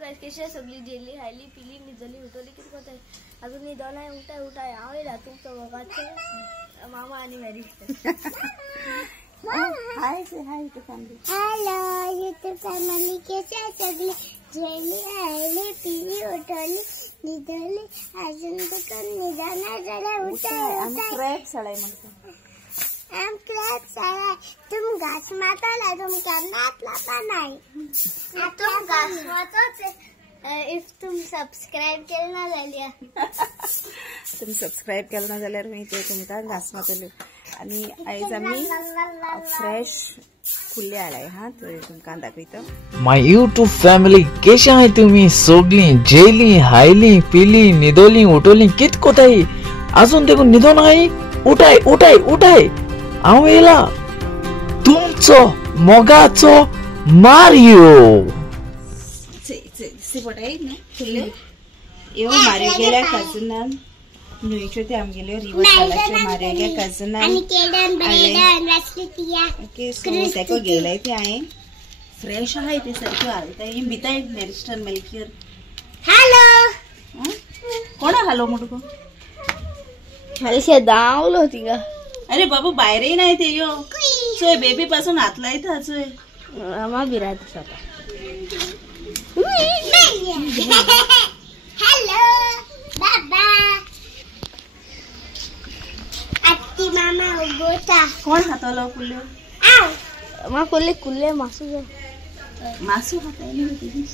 गाइस कशी आहे सगळी जेली खायली पिली निजली उठवली किती होत आहे अजून निदान आहे उठाय आवडला तुमचं बघायचं मामा आणि मॅरी हाय से हाय तो फैमिली हेलो यूट्यूब फैमिली कैसे आहे सगळी जेली खायली पिली उठवली निजली अजून दुकान निदान झाला उठाय आम्ही क्रॅक सळाय म्हणतो I'm glad saya तुम घास माताला तुम करनातला पण नाही तुम घास माताच if तुम सबस्क्राइब केलं ना झाल्या तुम्ही सबस्क्राइब केलं ना झाल्यावर मी ते तुमका घास मातले आणि आज आम्ही फ्रेश फुले आलाय हा तो तुमका दाखवतो माय यूट्यूब फॅमिली कशा आहे तुम्ही सगळी जेली हायली पिली निदोली उठवली कित कोताई अजून देखून निदो नाही उठाय उठाय उठाय आवेला तुमचो मोगाचो मारियो से पटाई ना फुले यो मारियो गेल्या कजनान नुईचो ते आम गेले रिवर्स आलाचे मारियो गेल्या कजनान आणि केडन बेडन रस्तिया ओके सो तेको गेलाय ते आहे फ्रेश आहे ते सारखं आलता ही बिताय नेरिस्टर मिल्कियर हॅलो कोणा हॅलो मुडको खाली शे दावलो होती का अरे बाबू बाहेरही नाही ते यो सोय बेबी पासून हातला इथं सोय आम्हा बिरात स्वतः हॅलो बाबा आत्ती मामा उगोता कोण हातवलं कुल्लो आव मा कोल्ले कुल्ले मासू मासू हातायला होती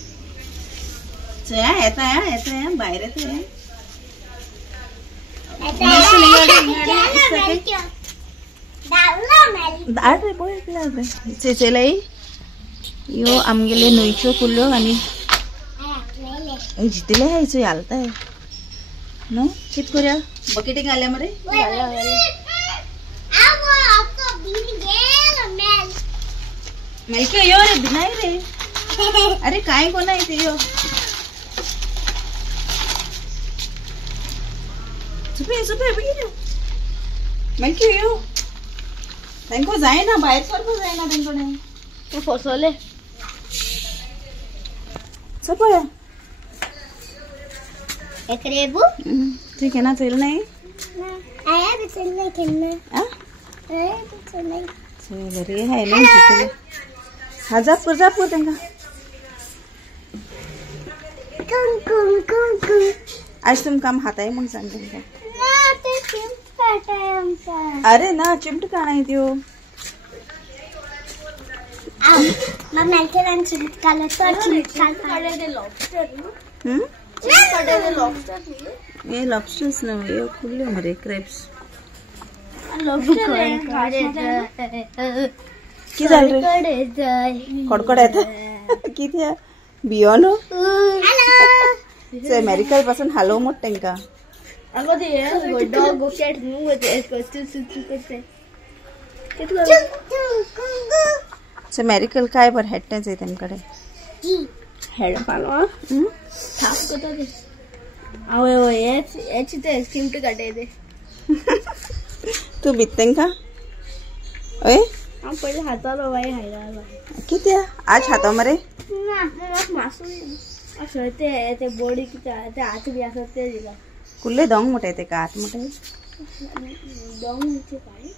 सोया येता बाहेर येते अरे बोल चेचेलाई यो आमगेले नुईचो कुल्लो आणि जितले हायचो यालताय नो कित करूया बकेटिंग आल्या मरे मेलके यो रे बिनाई रे अरे काय कोण आहे ते यो सुपे बघितलं मेलके यो त्यांको जाय ना बाहेर सारखं जाय ना त्यांकडे तू फसवले सपोया एक रेबू ठीक आहे ना चल नाही आया बिचन नाही खेळणं आ आया बिचन नाही चल रे आहे ना तिथे हजापूर त्यांका कुम आज तुम काम हात आहे मग सांग त्यांका ना ते चिंच काटाय आमचा अरे ना चिमट का नाही त्यो आव मग नंतर चिंच काढलं तर चिंच काढलं ते लॉबस्टर ये लॉबस्टर्स ना ये खुले मरे क्रॅब्स किती झाले कडकड येत किती बियोनो मेडिकल पासून हलव मोठ त्यांका अगं ते डॉग गोकॅट मूव होते करते सो मेडिकल काय बर हेडटेच आहे त्यांकडे हेड पालवा थाप करता ते अवे याची ते चिमटे काढायचे तू बित्तें का ओए हम पहिले हाताला वाई हायला किती आज हाता मरे मासू असं ते बॉडी किती ते हात बी असत ते दिला कुल्ले दोंग मोठे ते का आत मोठे दोन पाय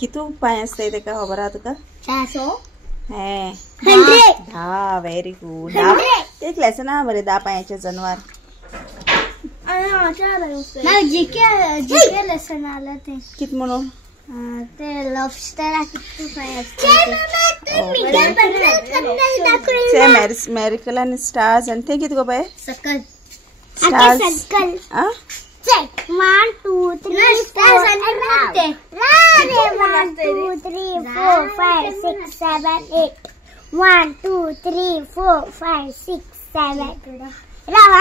किती पाय असते ते का खबर आहे तुका 400 है 100 हा व्हेरी गुड ते क्लास ना बरे 10 पायाचे जनावर मग जीके लेसन आलं ते कित म्हणून ते लॉबस्टर किती पाय से मेरिकल आणि स्टार्स आणि ते किती गो पाय सकल स्टार्स सकल आ 1 2 3 4 1 2 3 4 5 6 7 8 1 2 3 4 5 6 7 रावा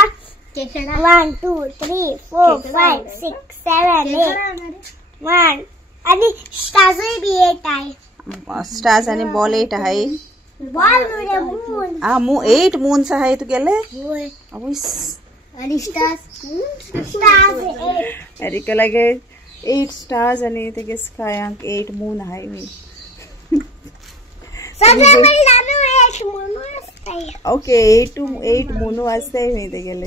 1 2 3 4 5 6 7 8 1 आणि स्टार्स बी 8 आहे स्टार्स आणि बॉल 8 आहे बॉल मध्ये मून आ मू 8 मून्स आहे तू गेले होय अबुस आणि स्टार्स 8 मेरिकल लागे 8 स्टार्स आणि ते गेस काय 8 मून आहे मी सगळे मिळालं 8 मून ओके 8 to 8 मोनू वाजता ते गेले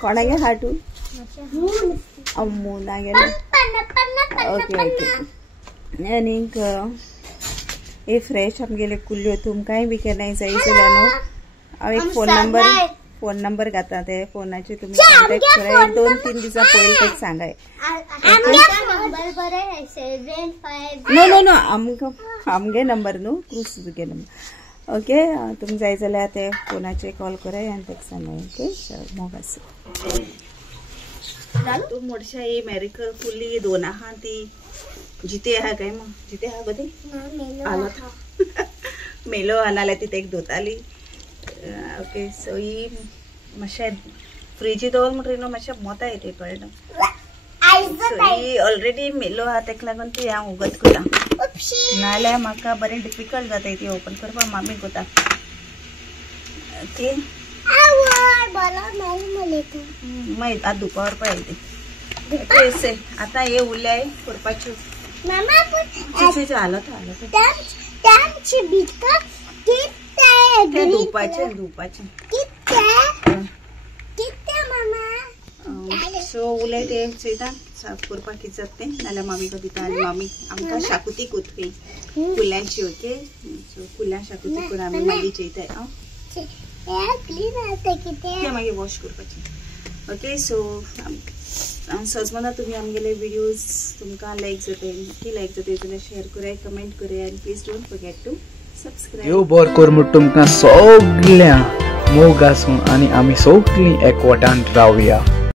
कोणागे हाटू अम्मू ना गेले ओके ओके आनीक हे फ्रेश आमगेले कुल्ल्यो तुमकांय बी केन्नाय जाय जाल्यार न्हू हांव एक फोन नंबर घाता ते फोनाचेर तुमी कॉन्टॅक्ट करा 2-3 दिसा पयलीं तेका सांगाय नो नो आमगे नंबर न्हू क्रूज तुगे नंबर ओके तुमकां जाय जाल्यार ते फोनाचेर कॉल कराय आनी तेका सांगाय ओके मोग आसा तू मोडशा ही मेरिकल फुल्ली 2 आहा ती जिते आहा काय मग जिते आहा गो ती आलो था मेलो आनाल्या ती तेक दोताली ओके सो ही मातशें फ्रिजी दवर म्हणटा न्हू मातशें मोता येते कळना सो ही ऑलरेडी मेलो आहा तेका लागून ती हांव उगत करता नाल्यार म्हाका बरें डिफिकल्ट जाता ती ओपन करपाक मामी कोता ओके मागीर आतां दुपार पाय ते आता हे उरल्याय करपाच्यो हालत धुवपाचे सो उलय ते चयता साफ करपाक कितें जाता तें नाल्यार मामी को दिता आनी मामी आमकां शाकुती कोत्ती कुल्ल्यांची ओके सो कुल्ल्यां शाकुती करून आमी मागीर चयताय ते मागीर वॉश करपाचें ओके सो सजमना तुम्ही आमगेले व्हिडिओज तुमकां लायक जाताय नक्की लायक जाताय जाल्यार शेअर कराय कमेंट कराय आनी please don't forget to subscribe देव बरें कर म्हूण तुमकां सगळ्यां मोग आसूं आनी आमी सगळीं एकवटान रावया.